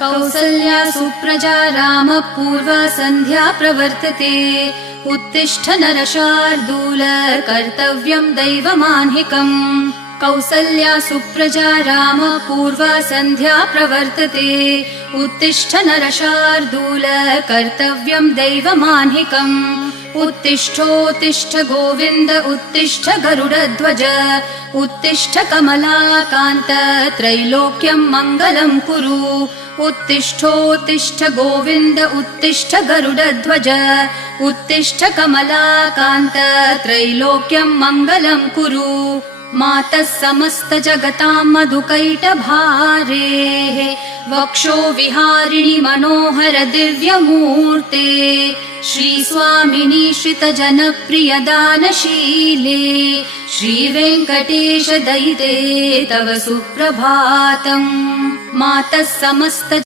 कौसल्या सुप्रजा रामपूर्वा सन्ध्या प्रवर्तते। उत्तिष्ठ नरशार्दूल कर्तव्यं दैवमान्हिकम्। कौसल्या सुप्रजा रामपूर्वा सन्ध्या प्रवर्तते। उत्तिष्ठ नरशार्दूल कर्तव्यं दैवमान्हिकम्। उत्तिष्ठोत्तिष्ठ गोविन्द उत्तिष्ठ गरुडध्वज। उत्तिष्ठ कमलाकान्त त्रैलोक्यं मङ्गलं कुरु। उत्तिष्ठोत्तिष्ठ गोविन्द उत्तिष्ठ गरुडध्वज। उत्तिष्ठ कमलाकान्त त्रैलोक्यं मङ्गलं कुरु। मातः समस्त जगतां मधुकैटभारेः वक्षो विहारिणि मनोहर दिव्यमूर्ते। श्रीस्वामिनि श्रितजनप्रिय दानशीले श्रीवेङ्कटेश दयिते तव सुप्रभातम्। मातः समस्त